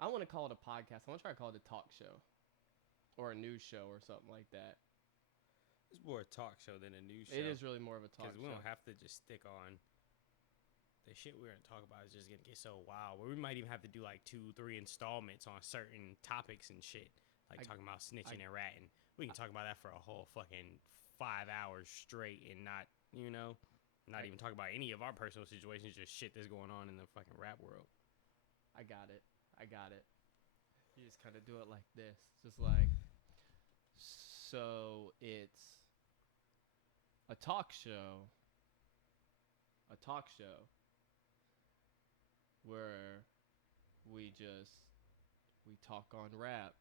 I want to call it a podcast. I want to try to call it a talk show or a news show or something like that. It's more a talk show than a news show. It is really more of a talk show. Because we don't have to just stick on the shit we're going to talk about is just going to get so wild. Where we might even have to do like 2-3 installments on certain topics and shit. Like talking about snitching and ratting. We can talk about that for a whole fucking 5 hours straight and not, not even talk about any of our personal situations, just shit that's going on in the fucking rap world. I got it. You just kind of do it like this. Just like, so it's a talk show where we talk on rap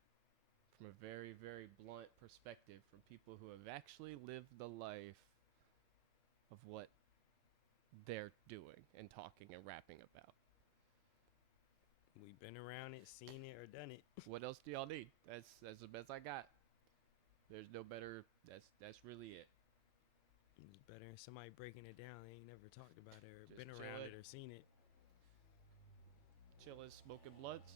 from a very, very blunt perspective from people who have actually lived the life of what they're doing and talking and rapping about. We've been around it, seen it, or done it. What else do y'all need? That's the best I got. There's no better. That's really it. It's better than somebody breaking it down. They ain't never talked about it or Just been around it or seen it. Chilling, smoking blunts.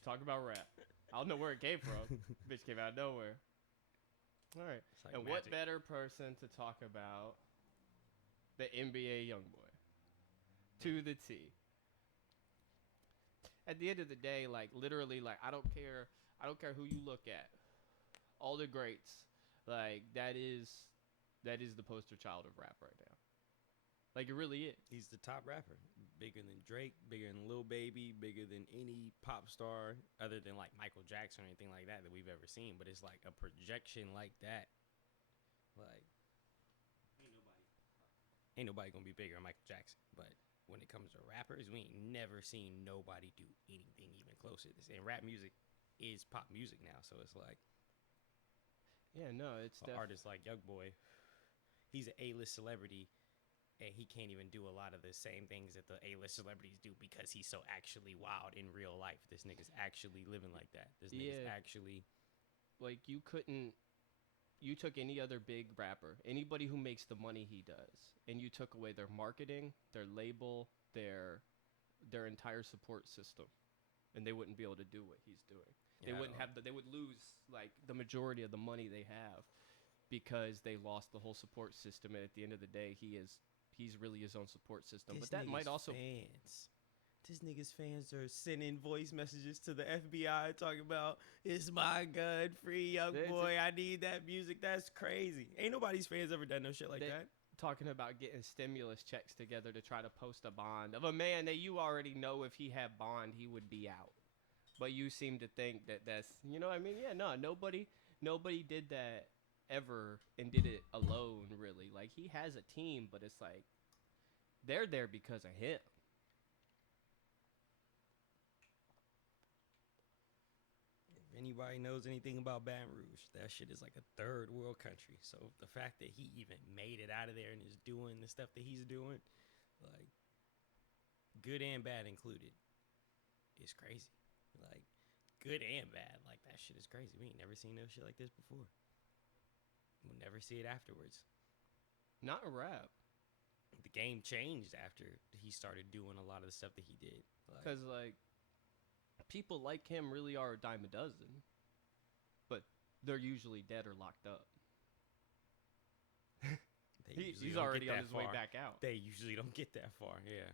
Talk about rap. I don't know where it came from. Bitch came out of nowhere. All right. Like and magic. what better person to talk about the NBA YoungBoy? To the T. At the end of the day, like literally, like I don't care who you look at. All the greats, like that is the poster child of rap right now. Like it really is. He's the top rapper. Bigger than Drake, bigger than Lil Baby, bigger than any pop star other than like Michael Jackson or anything like that we've ever seen. But it's like a projection like that. Like ain't nobody gonna be bigger than Michael Jackson. But when it comes to rappers, we ain't never seen nobody do anything even close to this. And rap music is pop music now, so it's like, yeah, no, it's an artist like YoungBoy. He's an A-list celebrity, and he can't even do a lot of the same things that the A-list celebrities do because he's so actually wild in real life. This nigga's actually living like that. This nigga's actually like you took any other big rapper, anybody who makes the money he does, and you took away their marketing, their label, their entire support system, and they wouldn't be able to do what he's doing. They wouldn't have they would lose like the majority of the money they have because they lost the whole support system. And at the end of the day, he's really his own support system. But that might also fans. This nigga's fans are sending voice messages to the FBI talking about, it's my gun, free YoungBoy, I need that music. That's crazy. Ain't nobody's fans ever done no shit like that. Talking about getting stimulus checks together to try to post a bond of a man that you already know if he had bond, he would be out. But you seem to think that that's, you know what I mean? Yeah, no, nobody did that ever and did it alone, really. Like, he has a team, but it's like, they're there because of him. If anybody knows anything about Baton Rouge, that shit is like a third world country. So the fact that he even made it out of there and is doing the stuff that he's doing, like, good and bad included, is crazy. Like, good and bad. Like, that shit is crazy. We ain't never seen no shit like this before. We'll never see it afterwards. Not a rap. The game changed after he started doing a lot of the stuff that he did. Because, like, people like him really are a dime a dozen. But they're usually dead or locked up. He's already on his way back out. They usually don't get that far, yeah.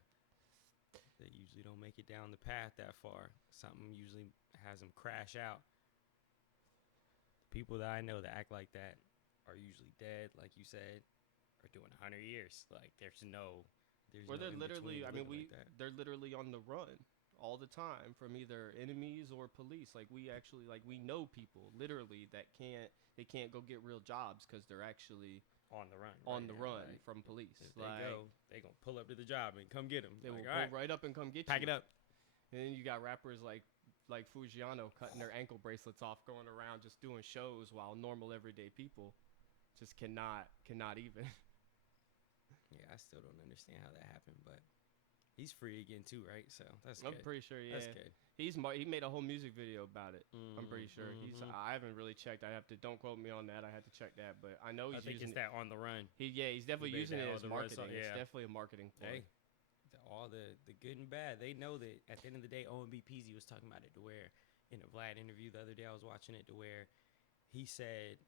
They usually don't make it down the path that far. Something usually has them crash out. People that I know that act like that are usually dead, like you said, or doing 100 years. Like, there's no they're literally, they're literally on the run all the time from either enemies or police. Like, we know people literally that can't go get real jobs because they're actually on the run, right? From police. If they gonna pull up to the job and come get them. They will pull right up and come get you. Pack it up. And then you got rappers like Fujiano cutting their ankle bracelets off, going around just doing shows while normal everyday people just cannot even. Yeah, I still don't understand how that happened, but he's free again too, right? So that's good. I'm pretty sure, yeah. That's good. He made a whole music video about it. I'm pretty sure. Mm-hmm. I haven't really checked. Don't quote me on that. I had to check that, but I know he's using using that on the run. He's definitely using it as marketing. Yeah. It's definitely a marketing point. Hey, all the good and bad. They know that at the end of the day, OMB Peasy was talking about it to where in a Vlad interview the other day I was watching it to where he said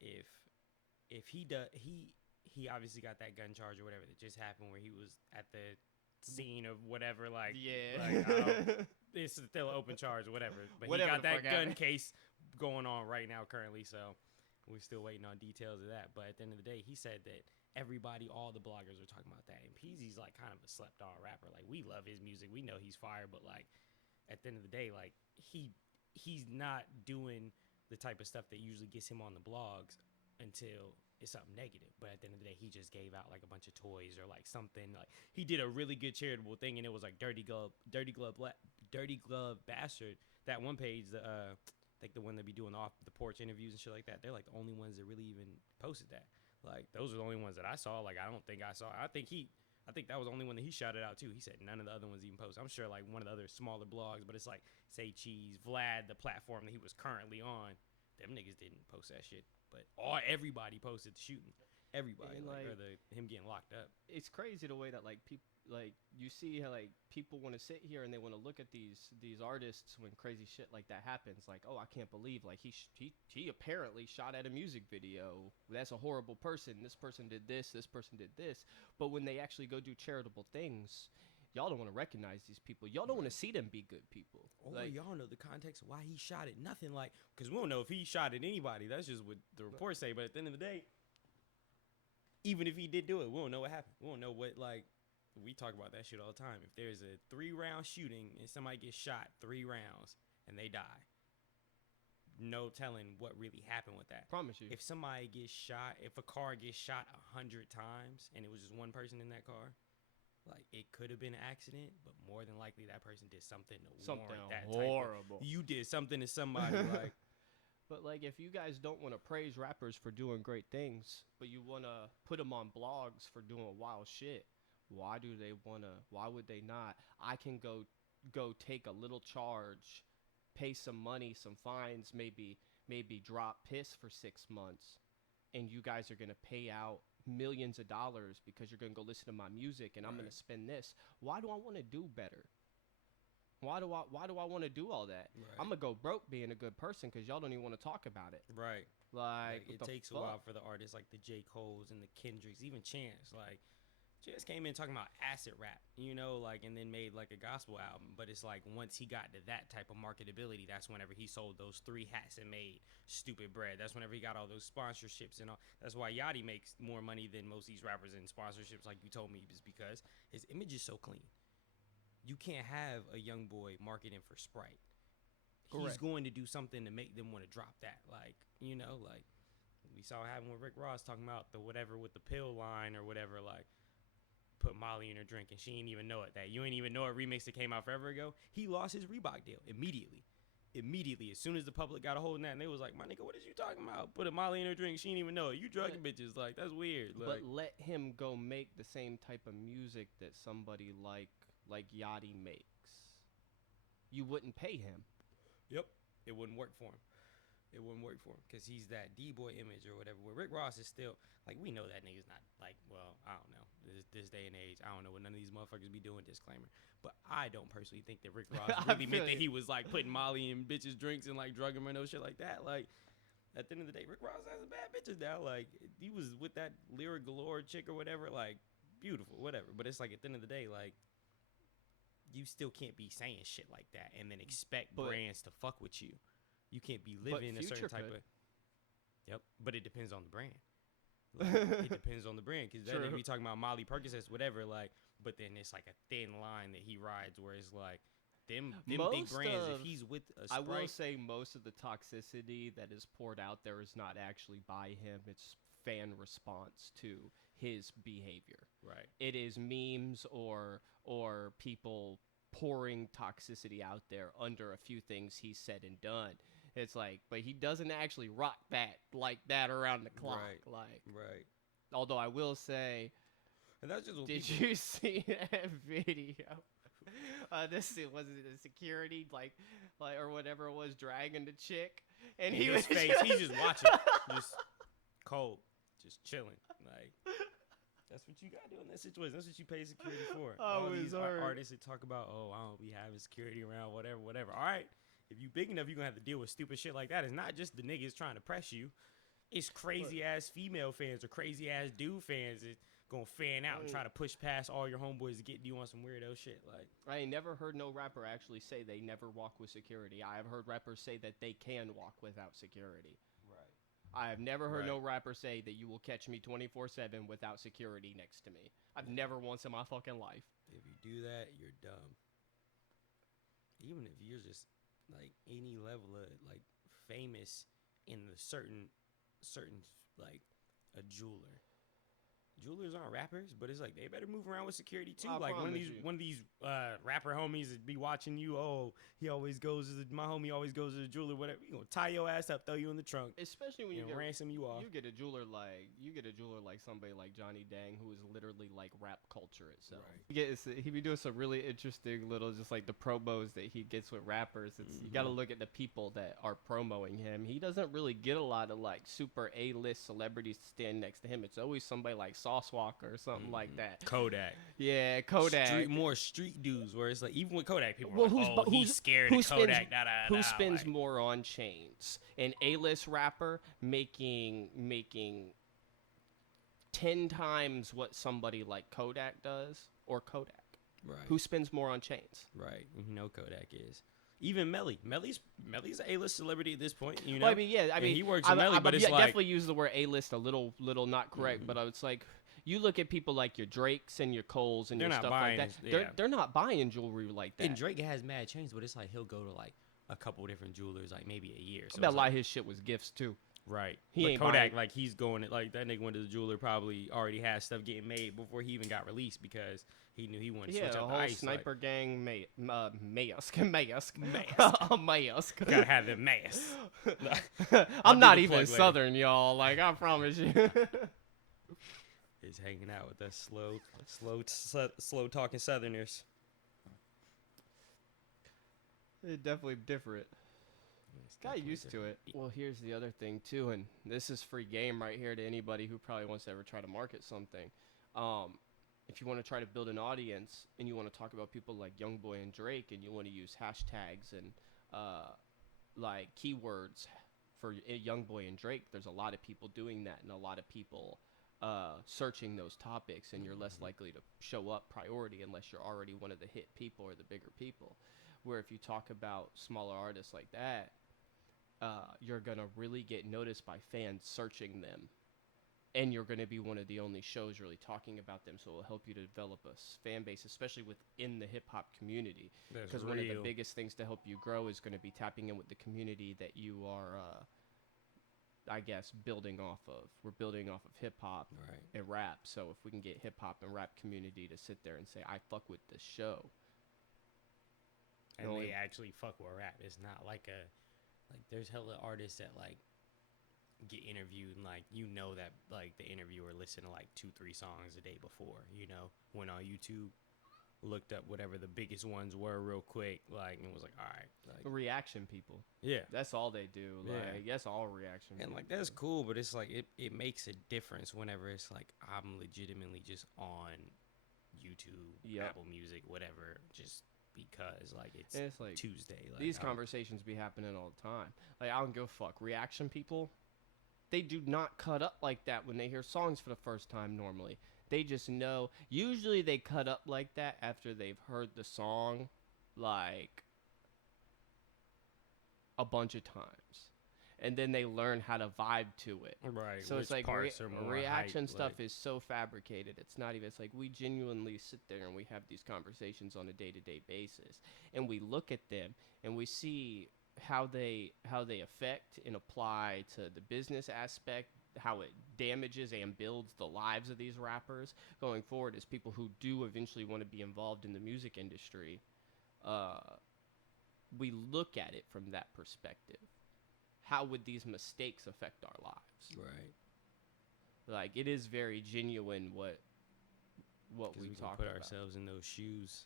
if he does he obviously got that gun charge or whatever that just happened where he was at the scene of whatever it's still an open charge or whatever, but Whatever he got that gun happened. case going on right now currently, so we're still waiting on details of that. But at the end of the day, he said that all the bloggers are talking about that, and Peasy's like kind of a slept on rapper. Like, we love his music, we know he's fire, but like at the end of the day, like he's not doing the type of stuff that usually gets him on the blogs until it's something negative. But at the end of the day, he just gave out like a bunch of toys or like something. Like, he did a really good charitable thing, and it was like Dirty Glove Bastard. That one page, like the one that be doing off the porch interviews and shit like that. They're like the only ones that really even posted that. Like, those are the only ones that I saw. Like, I think that was the only one that he shouted out too. He said none of the other ones even posted. I'm sure like one of the other smaller blogs, but it's like Say Cheese, Vlad, the platform that he was currently on. Them niggas didn't post that shit, but everybody posted the shooting. Everybody, or him getting locked up. It's crazy the way that like people, like, you see how like people want to sit here and they want to look at these artists when crazy shit like that happens. Like, oh, I can't believe like he apparently shot at a music video. That's a horrible person. This person did this. This person did this. But when they actually go do charitable things, y'all don't want to recognize these people. Y'all don't want to see them be good people. Or like, y'all know the context of why he shot it. Nothing like, because we don't know if he shot at anybody. That's just what the reports say. But at the end of the day, even if he did do it, we don't know what happened. We don't know what, like, we talk about that shit all the time. If there's a 3-round shooting and somebody gets shot 3 rounds and they die, no telling what really happened with that. Promise you. If somebody gets shot, if a car gets shot 100 times and it was just one person in that car, like, it could have been an accident, but more than likely that person did something to warrant that horrible. You did something to somebody, like. But like, if you guys don't want to praise rappers for doing great things, but you want to put them on blogs for doing wild shit, why would they not? I can go take a little charge, pay some money, some fines, maybe drop piss for 6 months, and you guys are going to pay out millions of dollars because you're going to go listen to my music, and I'm going to spend this. Why do I want to do better? Why do I want to do all that? Right. I'm going to go broke being a good person because y'all don't even want to talk about it. Right. Like it takes a while for the artists like the J. Coles and the Kendricks, even Chance. Like, Chance came in talking about acid rap, like, and then made like a gospel album. But it's like, once he got to that type of marketability, that's whenever he sold those 3 hats and made stupid bread. That's whenever he got all those sponsorships and all. That's why Yachty makes more money than most of these rappers in sponsorships, like you told me, is because his image is so clean. You can't have a young boy marketing for Sprite. Correct. He's going to do something to make them want to drop that. Like, like we saw it happen with Rick Ross talking about the whatever with the pill line or whatever, like, put Molly in her drink and she ain't even know it. That you ain't even know a remix that came out forever ago. He lost his Reebok deal immediately. As soon as the public got a hold of that, and they was like, my nigga, what is you talking about? Put a Molly in her drink, she ain't even know it. You drugging bitches. Like, that's weird. Like, but let him go make the same type of music that somebody like Yachty makes. You wouldn't pay him. Yep. It wouldn't work for him. Because he's that D-boy image or whatever. Where Rick Ross is still, like, we know that nigga's not, like, well, I don't know. This day and age, I don't know what none of these motherfuckers be doing, disclaimer. But I don't personally think that Rick Ross really meant that he was, like, putting Molly in bitches' drinks and, like, drugging them or no shit like that. Like, at the end of the day, Rick Ross has a bad bitches now. Like, he was with that Lyric Galore chick or whatever, like, beautiful, whatever. But it's like, at the end of the day, like, you still can't be saying shit like that and then expect brands to fuck with you. You can't be living a certain type of. Yep, but it depends on the brand. Like, it depends on the brand, because then we talking about Molly Percocets, whatever. Like, but then it's like a thin line that he rides, where it's like them big brands. If he's with a Sprite, I will say most of the toxicity that is poured out there is not actually by him. It's fan response to his behavior. Right. It is memes or people pouring toxicity out there under a few things he said and done. It's like, but he doesn't actually rock that like that around the clock. Right. Although I will say, and that's just did you see that video? Was it a security like or whatever it was dragging the chick, and he was face. He's just watching, just cold, just chilling. Like, That's what you gotta do in that situation. That's what you pay security for. Oh, All it's these hard. artists that talk about, oh, I don't be having security around, whatever. All right, if you big enough, you're gonna have to deal with stupid shit like that. It's not just the niggas trying to press you. It's crazy ass female fans or crazy ass dude fans that gonna fan out and try to push past all your homeboys to get you on some weirdo shit. Like, I ain't never heard no rapper actually say they never walk with security. I have heard rappers say that they can walk without security. right. I have never heard Right. no rapper say that you will catch me 24/7 without security next to me. I've never once in my fucking life. If you do that, you're dumb. Even if you're just like any level of like famous in the certain like a jeweler. Jewelers aren't rappers, but it's like they better move around with security too. I Like one promise you. of these rapper homies that be watching you. Oh, he always goes to my homie always goes to the jeweler. Whatever, you gonna tie your ass up, throw you in the trunk, Especially when and ransom you off. you get a jeweler like somebody like Johnny Dang, who is literally like rap culture itself. Right. He be doing some really interesting little just like the promos that he gets with rappers. You got to look at the people that are promoting him. He doesn't really get a lot of like super A-list celebrities to stand next to him. It's always somebody like Saucewalker or something like that. Kodak. Yeah, Kodak. More street dudes where it's like even with Kodak people Well, are like, he's scared of Kodak. Who spends like, more on chains? An A-list rapper making 10 times what somebody like Kodak does, or Kodak? right? Who spends more on chains? Right. You know Kodak is. Even Melly's an A-list celebrity at this point. You know. Well, I mean, he works with Melly, but it's like definitely use the word A-list a little not correct, but it's like you look at people like your Drakes and your Coles and They're your not stuff like buying that. his- yeah. They're not buying jewelry like that. And Drake has mad chains, but it's like he'll go to like a couple different jewelers, like maybe a year. So I bet a it's lot like, of his shit was gifts too. right. He But ain't Kodak, buying- like he's going like that nigga went to the jeweler probably already had stuff getting made before he even got released because he knew he wanted to Yeah, switch a up whole the ice. sniper Like, gang mask. A mask. gotta have the mask. I'm do not the even plug later. Southern, y'all. Like, I promise you. Is hanging out with us slow talking Southerners. It's definitely different. Got used to it. Well, here's the other thing too, and this is free game right here to anybody who probably wants to ever try to market something. If you want to try to build an audience and you want to talk about people like YoungBoy and Drake, and you want to use hashtags and like keywords for YoungBoy and Drake, there's a lot of people doing that, and a lot of people searching those topics, and you're less likely to show up priority unless you're already one of the hit people or the bigger people. Where if you talk about smaller artists like that, you're going to really get noticed by fans searching them. And you're going to be one of the only shows really talking about them. So it will help you to develop a fan base, especially within the hip-hop community. Because one of the biggest things to help you grow is going to be tapping in with the community that you are, I guess, building off of. We're building off of hip-hop and rap. So if we can get hip-hop and rap community to sit there and say, I fuck with this show. And they actually fuck with rap. It's not like there's hella artists that like get interviewed and like that like the interviewer listened to like 2-3 songs a day before, went on YouTube, looked up whatever the biggest ones were real quick, like, and was like, all right, like Reaction people. Yeah, that's all they do. Like, that's all reaction. And like that's cool, but it's like it makes a difference whenever it's like I'm legitimately just on YouTube, Apple Music, whatever, just because like it's like Tuesday. Like, these conversations be happening all the time. Like, I don't give a fuck. Reaction people, they do not cut up like that when they hear songs for the first time normally. They just know. Usually they cut up like that after they've heard the song like a bunch of times. And then they learn how to vibe to it. Right. So it's like reaction stuff is so fabricated. It's not even. It's like we genuinely sit there and we have these conversations on a day-to-day basis, and we look at them and we see how they affect and apply to the business aspect, how it damages and builds the lives of these rappers going forward as people who do eventually want to be involved in the music industry. We look at it from that perspective. How would these mistakes affect our lives? Right. Like, it is very genuine what we talk put about. ourselves in those shoes.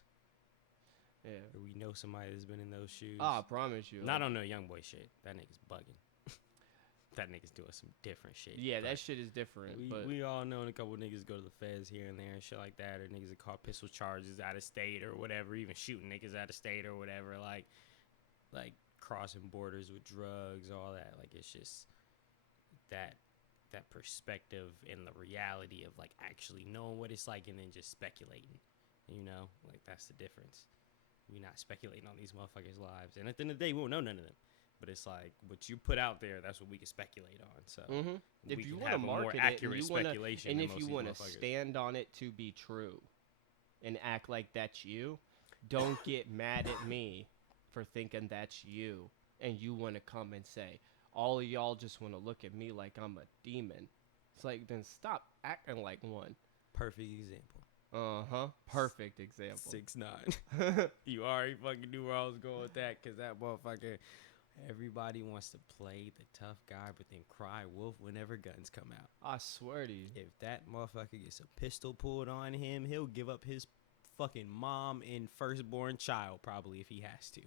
Yeah. Or we know somebody that's been in those shoes. I promise you. Not on no YoungBoy shit. That nigga's bugging. that nigga's doing some different shit. Yeah, but that shit is different. But we all known a couple niggas go to the feds here and there and shit like that, or niggas that caught pistol charges out of state or whatever, even shooting niggas out of state or whatever, like crossing borders with drugs, all that. Like, it's just that perspective and the reality of like actually knowing what it's like and then just speculating. You know, like that's the difference. We not speculating on these motherfuckers' lives, and at the end of the day, we won't know none of them. But it's like what you put out there, that's what we can speculate on. So if we you can want to have a more market accurate it, speculation, and than if most you of these want to motherfuckers. stand on it to be true, and act like that's you, don't get mad at me for thinking that's you, and you want to come and say all of y'all just want to look at me like I'm a demon. It's like, then stop acting like one. Perfect example. Perfect example. 6ix9ine. You already fucking knew where I was going with that, because that motherfucker, everybody wants to play the tough guy, but then cry wolf whenever guns come out. I swear to you. If that motherfucker gets a pistol pulled on him, he'll give up his fucking mom and firstborn child probably if he has to.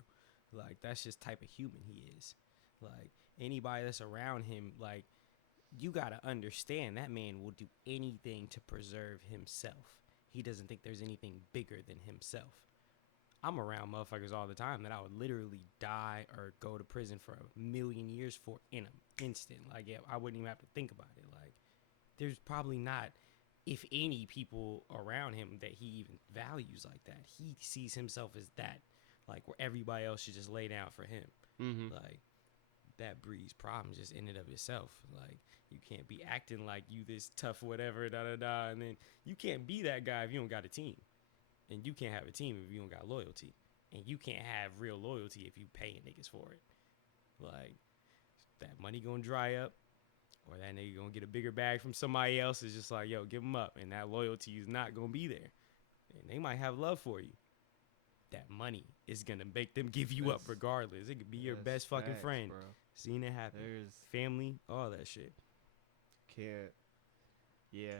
Like, that's just type of human he is. Like, anybody that's around him, like, you gotta understand that man will do anything to preserve himself. He doesn't think there's anything bigger than himself. I'm around motherfuckers all the time that I would literally die or go to prison for 1,000,000 years for in an instant. Like, yeah, I wouldn't even have to think about it. Like, there's probably not, if any, people around him that he even values like that. He sees himself as that, like, where everybody else should just lay down for him. Like, that breeds problems just in and of itself. Like, you can't be acting like you this tough whatever, da-da-da, and then you can't be that guy if you don't got a team. And you can't have a team if you don't got loyalty. And you can't have real loyalty if you paying niggas for it. Like, that money gonna dry up, or that nigga gonna get a bigger bag from somebody else. It's just like, yo, give them up. And that loyalty is not gonna be there. And they might have love for you. That money is gonna make them give you up regardless. It could be your best fucking facts, friend. bro. Seen it happen. Family, all that shit. Can't. Yeah,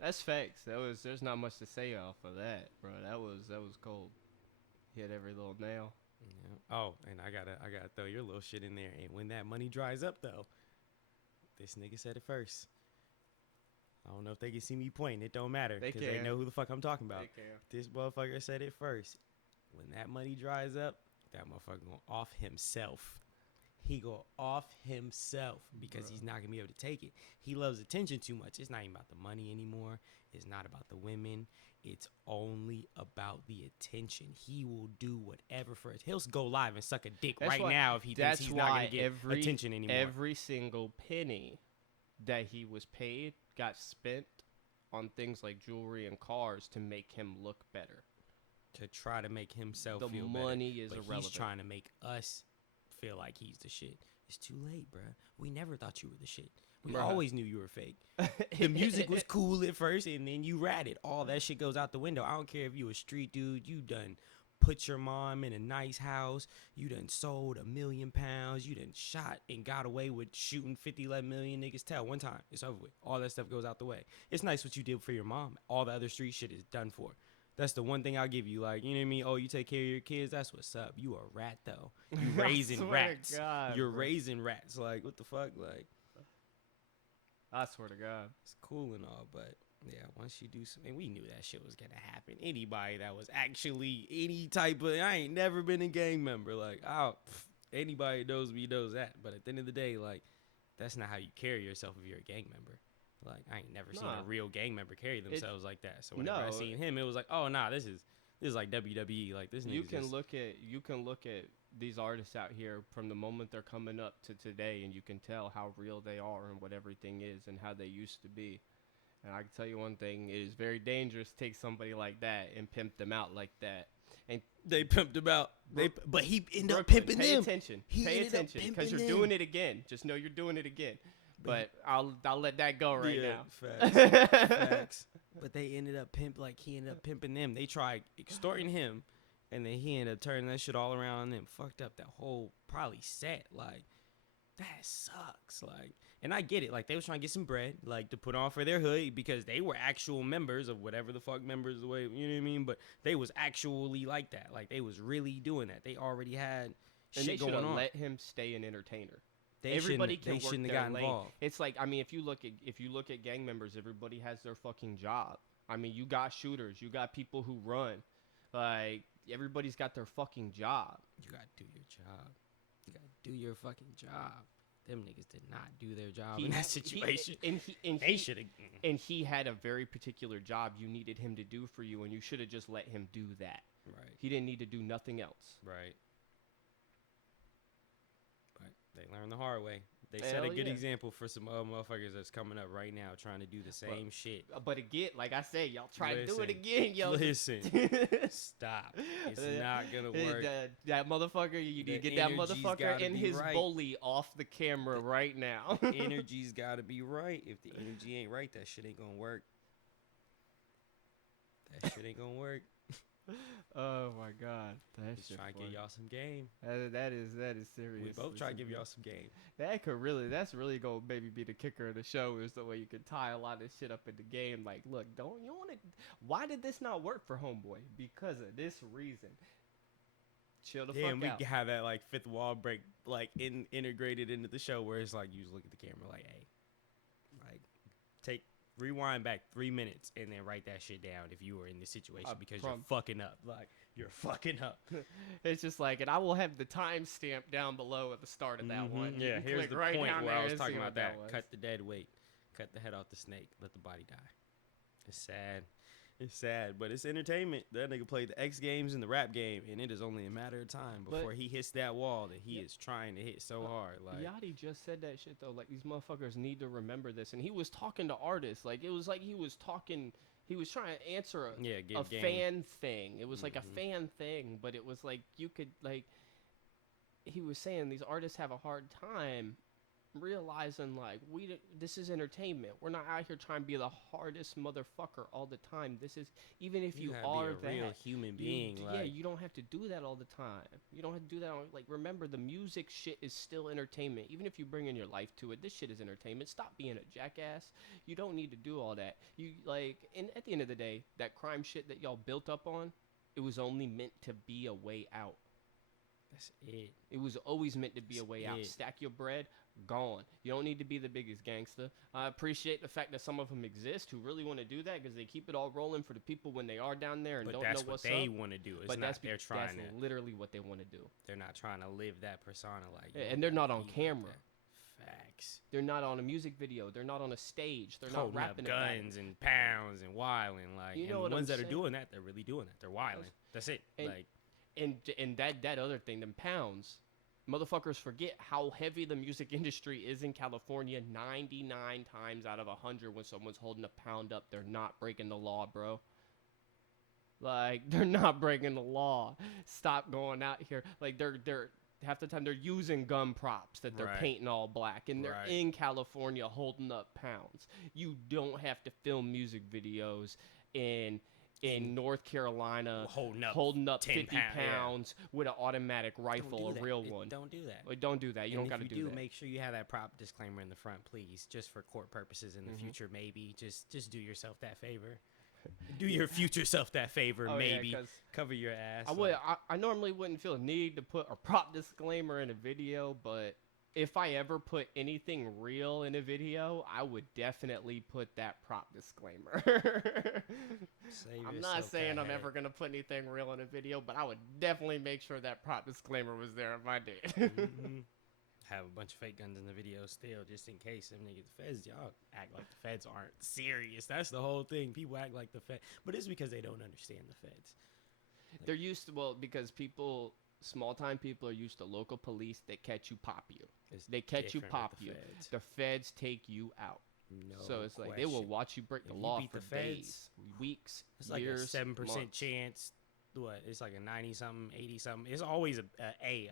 that's facts. There's not much to say off of that, bro. That was cold. Hit every little nail. Yeah. Oh, and I gotta throw your little shit in there. And when that money dries up, though, this nigga said it first. I don't know if they can see me pointing. It don't matter, because they know who the fuck I'm talking about. This motherfucker said it first. When that money dries up, that motherfucker gonna off himself. He go off himself because he's not gonna be able to take it. He loves attention too much. It's not even about the money anymore. It's not about the women. It's only about the attention. He will do whatever for it. He'll go live and suck a dick now if he thinks he's not gonna get attention anymore. Every single penny that he was paid got spent on things like jewelry and cars to make him look better. To try to make himself feel better. The money is irrelevant. He's trying to make us feel like he's the shit. It's too late, bruh. We never thought you were the shit. We always knew you were fake. The music was cool at first, and then you ratted. All that shit goes out the window. I don't care if you a street dude. You done put your mom in a nice house. You done sold 1,000,000 pounds. You done shot and got away with shooting 50, 11 million niggas tail one time. It's over with. All that stuff goes out the way. It's nice what you did for your mom. All the other street shit is done for. That's the one thing I'll give you. Like, you know what I mean? Oh, you take care of your kids? That's what's up. You a rat, though. You raising rats. You're raising rats. Like, what the fuck? Like, I swear to God. It's cool and all, but, yeah, once you do something, we knew that shit was going to happen. Anybody that was actually any type of, I ain't never been a gang member. Like, anybody knows me knows that. But at the end of the day, like, that's not how you carry yourself if you're a gang member. Like, I ain't never seen a real gang member carry themselves like that. So whenever I seen him, it was like, oh nah, this is like WWE. Like, this nigga. You can look at these artists out here from the moment they're coming up to today, and you can tell how real they are and what everything is and how they used to be. And I can tell you one thing: it is very dangerous to take somebody like that and pimp them out like that. And they pimped him out. But he ended up pimping them. Pay attention, because you're doing it again. Just know you're doing it again. But I'll let that go right now. Facts. But they ended up he ended up pimping them. They tried extorting him, and then he ended up turning that shit all around on them. Fucked up that whole probably set. Like, that sucks. Like, and I get it. Like, they was trying to get some bread, like, to put on for their hood, because they were actual members of whatever the fuck members, the way, you know what I mean? But they was actually like that. Like, they was really doing that. They already had shit going on. And they should have let him stay an entertainer. Everybody can they work shouldn't have their got lane. involved. It's like, I mean, if you look at gang members, everybody has their fucking job. I mean, you got shooters, you got people who run. Like everybody's got their fucking job. You gotta do your job. You gotta do your fucking job. Them niggas did not do their job in that situation. And he had a very particular job you needed him to do for you, and you should have just let him do that. Right. He didn't need to do nothing else. Right. But they learned the hard way. They Hell set a good yeah. example for some other motherfuckers that's coming up right now trying to do the same shit. But again, like I say, y'all try to do it Listen, again, yo. Listen, stop. It's not gonna work. That motherfucker, you need to get that motherfucker and his bully off the camera right now. Energy's gotta be right. If the energy ain't right, that shit ain't gonna work. That shit ain't gonna work. Oh my god, Just trying to give y'all some game. That is serious. We both try to give y'all some game. That's really gonna maybe be the kicker of the show, is the way you can tie a lot of this shit up in the game. Like, look, why did this not work for Homeboy? Because of this reason. Chill the fuck out. We have that like fifth wall break like integrated into the show where it's like you just look at the camera like, hey, like rewind back 3 minutes and then write that shit down if you were in this situation because you're fucking up. Like, you're fucking up. It's just like, and I will have the timestamp down below at the start of that one. Yeah, here's the point where I was talking about that. Was. Cut the dead weight. Cut the head off the snake. Let the body die. It's sad. It's sad, but it's entertainment. That nigga played the X Games and the rap game, and it is only a matter of time before he hits that wall that he is trying to hit so hard. Like, Yachty just said that shit though. Like, these motherfuckers need to remember this, and he was talking to artists. Like, it was like he was trying to answer a fan thing. It was like a fan thing, but it was like you could like. He was saying these artists have a hard time realizing like this is entertainment. We're not out here trying to be the hardest motherfucker all the time. This is, even if you are be a real human being. You don't have to do that all the time. You don't have to do that. Like, remember, the music shit is still entertainment. Even if you bring in your life to it, this shit is entertainment. Stop being a jackass. You don't need to do all that. You like, and at the end of the day, that crime shit that y'all built up on, it was only meant to be a way out. That's it. It was always meant to be a way out. Stack your bread, gone. You don't need to be the biggest gangster. I appreciate the fact that some of them exist who really want to do that because they keep it all rolling for the people when they are down there and don't know what's up. But that's what they want to do. It's not they're trying to. That's literally what they want to do. They're not trying to live that persona like. Yeah, and they're not on camera. Facts. They're not on a music video. They're not on a stage. They're not rapping about guns and pounds and wilding. Like, you know, and the ones that are doing that, they're really doing that. They're wilding. That's it. And that other thing, them pounds, motherfuckers forget how heavy the music industry is in California. 99 times out of 100 when someone's holding a pound up, they're not breaking the law, bro. Like, they're not breaking the law. Stop going out here. Like, they're half the time they're using gun props that they're painting all black, and they're in California holding up pounds. You don't have to film music videos in North Carolina holding up 50 pounds with an automatic rifle, a real one. Don't do that. Like, don't do that. You don't got to do that. Make sure you have that prop disclaimer in the front, please, just for court purposes in the future. Maybe just do yourself that favor. Do your future self that favor. Maybe cover your ass. I normally wouldn't feel a need to put a prop disclaimer in a video, but if I ever put anything real in a video, I would definitely put that prop disclaimer. I'm not saying I'm ever going to put anything real in a video, but I would definitely make sure that prop disclaimer was there if I did. Have a bunch of fake guns in the video still, just in case them niggas, the feds, y'all act like the feds aren't serious. That's the whole thing. People act like the feds, but it's because they don't understand the feds. They're used to, because small time people are used to local police that catch you, pop you. They catch you, pop you. The feds take you out. No, so it's like they will watch you break the law for days, weeks, it's years, like a 7% chance. What? It's like a 90-something, 80-something. It's always a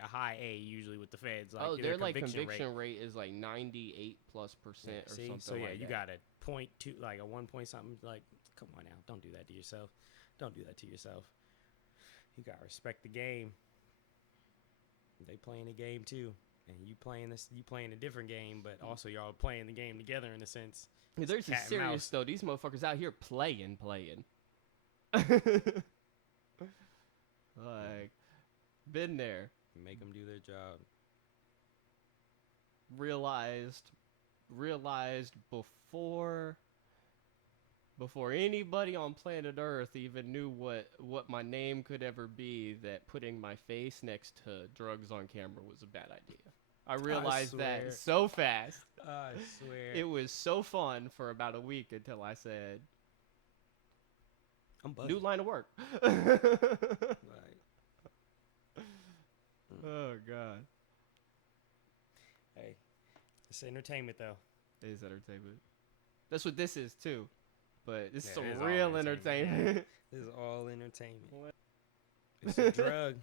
high A usually with the feds. Like, their conviction rate is like 98+% or something. So yeah, you got a 0.2, like a 1 point something. Like, come on now, don't do that to yourself. Don't do that to yourself. You gotta respect the game. They playing the game too, and you playing a different game, but also y'all playing the game together in a sense. There's a serious though. These motherfuckers out here playing. Like, been there. Make them do their job. realized before anybody on planet Earth even knew what my name could ever be, that putting my face next to drugs on camera was a bad idea. I realized that so fast. I swear. It was so fun for about a week until I said, I'm bugging. new line of work. Like, Oh, God. hey, it's entertainment, though. It is entertainment. That's what this is, too. But this is some it is all real entertainment. This is all entertainment. It's a drug.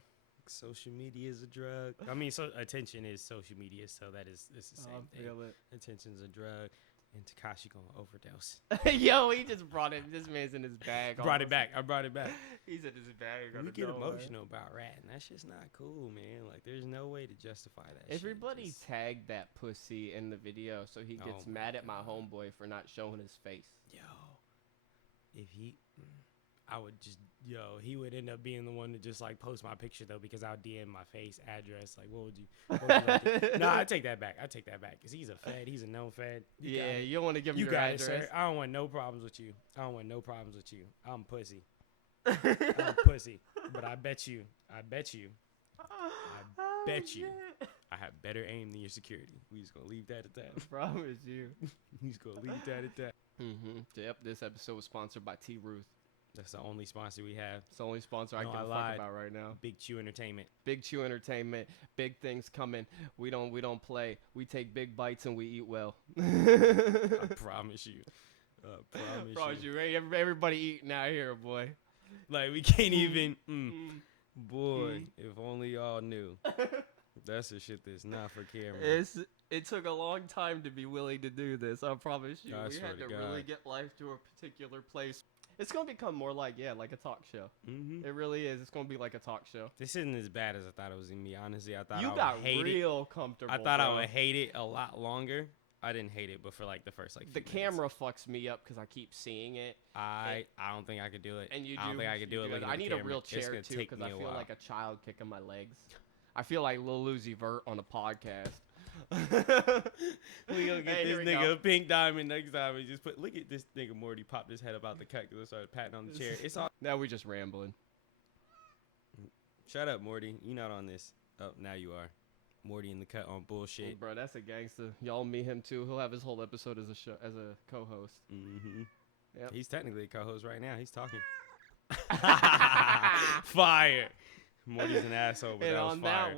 Social media is a drug. I mean, so attention is social media, so it's the same thing. Feel it. Attention's a drug, and Tekashi gonna overdose. Yo, he just brought it. This man's in his bag. I brought it back. He's in his bag. We get emotional about ratting. That's just not cool, man. Like, there's no way to justify that. Everybody shit. tagged that pussy in the video, so he gets mad at my homeboy for not showing his face. Yo, if he would end up being the one to just like post my picture though, because I'll DM my face, address. Like, what would you like No, I take that back. Because he's a fed. He's a known fed. You don't want to give him you your got address. it, sir. I don't want no problems with you. I'm pussy. I'm pussy. But I bet you, I have better aim than your security. We just gonna leave that at that. I promise you. We just gonna leave that at that. Yep, this episode was sponsored by T. Ruth. That's the only sponsor we have. It's the only sponsor I can talk about right now. Big Chew Entertainment. Big Chew Entertainment. Big things coming. We don't play. We take big bites and we eat well. I promise you. Promise you. Everybody eating out here, boy. Like, we can't even. Boy, if only y'all knew. That's the shit that's not for camera. It took a long time to be willing to do this. I promise you. We had to really get life to a particular place. It's going to become more like a talk show. It really is. It's going to be like a talk show. This isn't as bad as I thought it was going to be, honestly. I thought you I got would hate real it. comfortable, I thought bro. I would hate it a lot longer. I didn't hate it, but for like the first like the camera fucks me up because I keep seeing it. I don't think I could do it. And you do. I don't think I could do it. I need a real chair too because I feel like a child kicking my legs. I feel like Lil Uzi Vert on a podcast. We gonna get this nigga a pink diamond next time and just look at this nigga Morty popped his head up out the cut because I started patting on the chair. It's all. Now we just rambling. Shut up, Morty. You not on this. Oh, now you are. Morty in the cut on bullshit. Bro, that's a gangster. Y'all meet him too. He'll have his whole episode as a co-host. Yep. He's technically a co-host right now. He's talking. Fire. Morty's an asshole, but and that was fire. On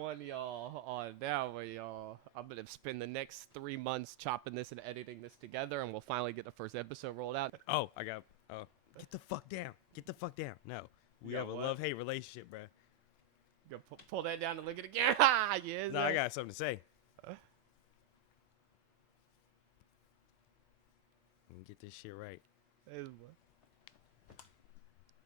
that one, y'all, I'm gonna spend the next 3 months chopping this and editing this together, and we'll finally get the first episode rolled out. Get the fuck down. No, we have a love-hate relationship, bro. Go pull that down and look at it again. Yes. No, I got something to say. Let me get this shit right.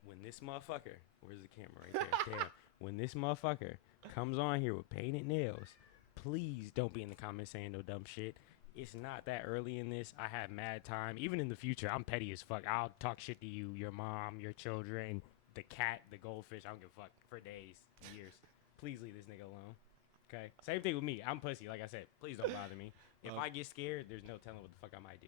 When this motherfucker, where's the camera right there? Damn. When this motherfucker comes on here with painted nails, please don't be in the comments saying no dumb shit. It's not that early in this. I have mad time. Even in the future, I'm petty as fuck. I'll talk shit to you, your mom, your children, the cat, the goldfish. I don't give a fuck for days, years. Please leave this nigga alone. Okay? Same thing with me. I'm pussy, like I said. Please don't bother me. If I get scared, there's no telling what the fuck I might do.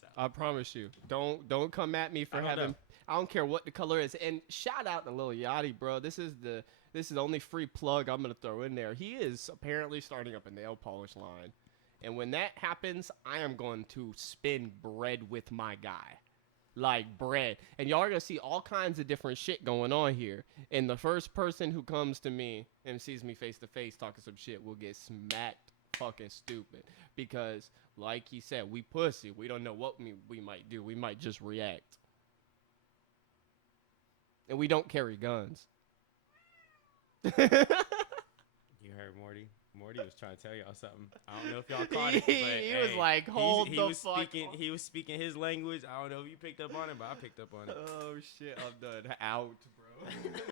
So. I promise you. Don't come at me for having. I don't care what the color is. And shout out to Lil Yachty, bro. This is the only free plug I'm gonna throw in there. He is apparently starting up a nail polish line, and when that happens, I am going to spin bread with my guy, like bread. And y'all are gonna see all kinds of different shit going on here. And the first person who comes to me and sees me face to face talking some shit will get smacked fucking stupid, because like he said, we pussy. We don't know what we might do. We might just react. And we don't carry guns. You heard Morty? Morty was trying to tell y'all something. I don't know if y'all caught it, but he was like, hold the fuck. He was speaking his language. I don't know if you picked up on it, but I picked up on it. Oh, shit. I'm done. Out, bro.